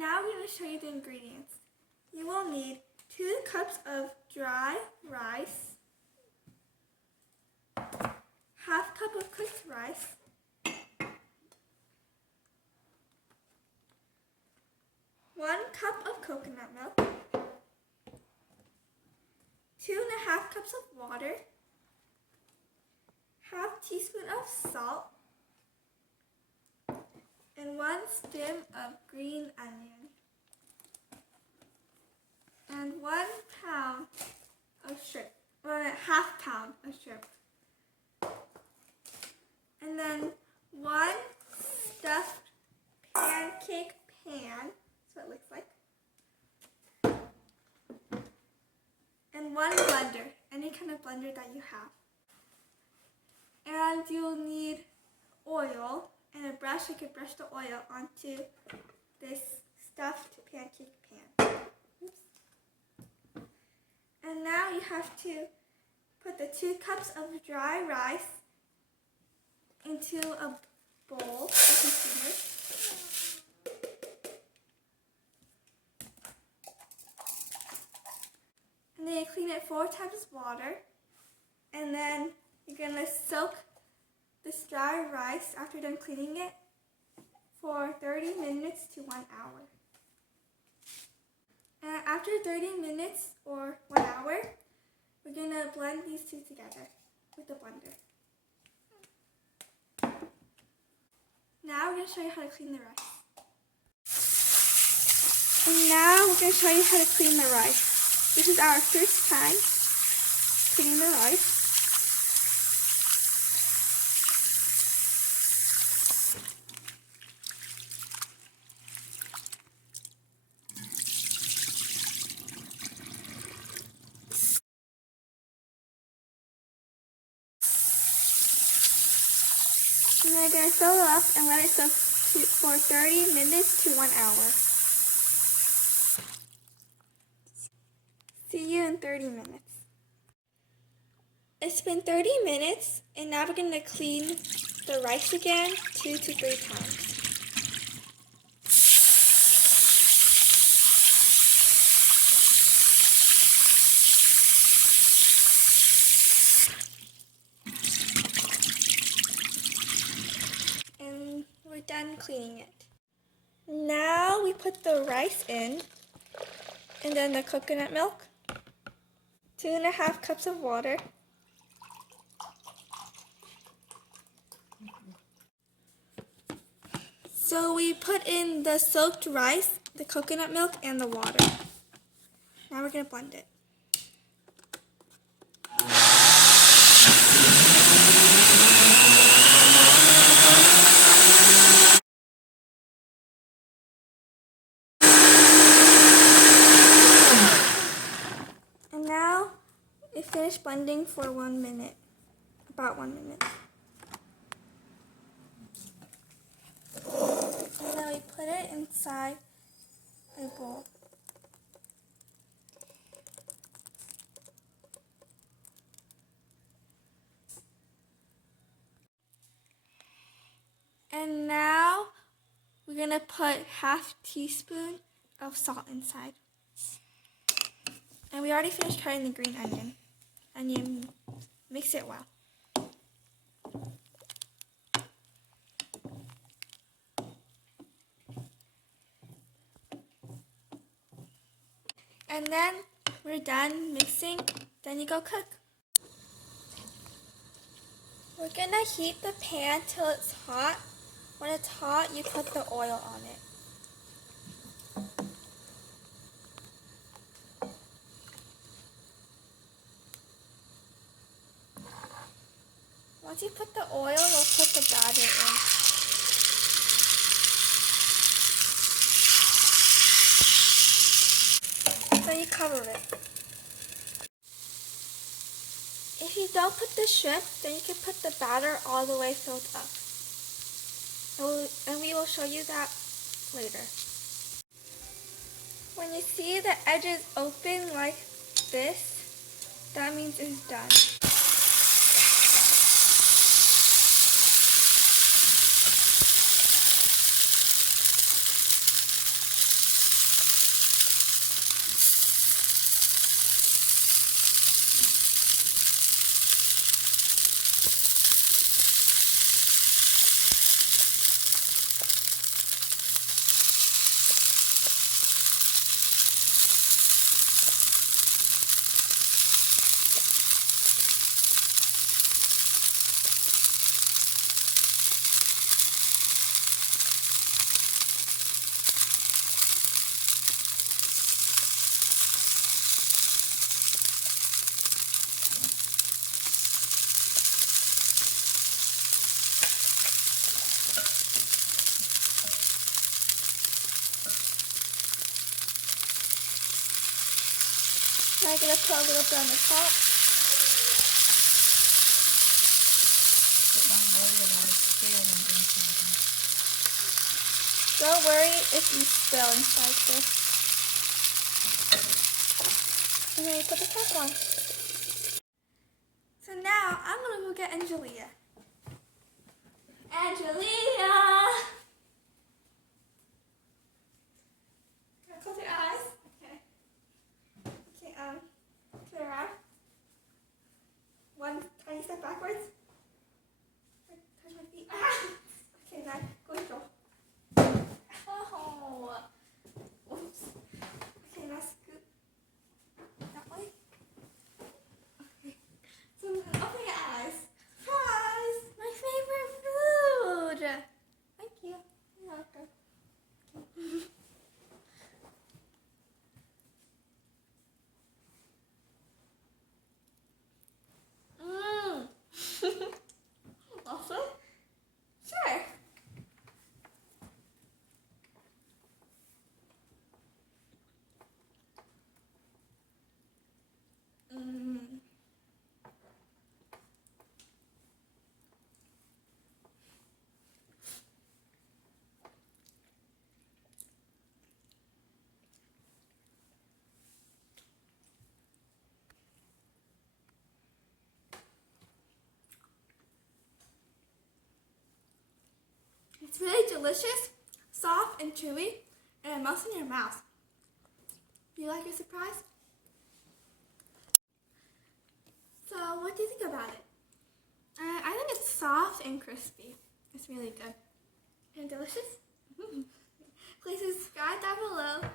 now I'm going to show you the ingredients. You will need 2 cups of dry rice, half cup of cooked rice, 1 cup of coconut milk, 2½ cups of water, half teaspoon of salt, and 1 stem of green onion, and 1 pound of shrimp, or ½ pound of shrimp, and then 1 stuffed pancake pan, that's what it looks like, and 1 blender, any kind of blender that you have. And you'll need oil and a brush. You could brush the oil onto this stuffed pancake pan. Oops. And now you have to put the 2 cups of dry rice into a bowl, a container. And then you clean it 4 times with water. And then you're going to soak this dry rice after you're done cleaning it for 30 minutes to 1 hour. And after 30 minutes or 1 hour, we're going to blend these 2 together with the blender. Now we're going to show you how to clean the rice. And now we're going to show you how to clean the rice. This is our first time cleaning the rice. And then we're going to fill it up and let it soak for 30 minutes to 1 hour. See you in 30 minutes. It's been 30 minutes, and now we're going to clean the rice again 2 to 3 times. And we're done cleaning it. Now we put the rice in, and then the coconut milk, 2½ cups of water, so we put in the soaked rice, the coconut milk, and the water. Now we're going to blend it. And now it finished blending for 1 minute, about 1 minute. And then we put it inside a bowl. And now we're going to put ½ teaspoon of salt inside. And we already finished cutting the green onion. And you mix it well. And then we're done mixing, then you go cook. We're gonna heat the pan till it's hot. When it's hot, you put the oil on it. Once you put the oil, we'll put the batter in. So you cover it. If you don't put the shrimp, then you can put the batter all the way filled up. And we will show you that later. When you see the edges open like this, that means it's done. I'm going to put a little bit on the top. Don't worry if you spill inside this. And then you put the top on. So now I'm going to go get Angelia. Angelia! Close your eyes. Okay. Okay, turn around. One tiny step backwards. Touch my feet. Ah! Okay, now go control. Oh. Oops. Okay, now scoot that way. Okay. So open your eyes. Surprise! My favorite food. Thank you. You're welcome. Awesome? Sure. It's really delicious, soft and chewy, and it melts in your mouth. Do you like your surprise? So, what do you think about it? I think it's soft and crispy. It's really good. And delicious. Please subscribe down below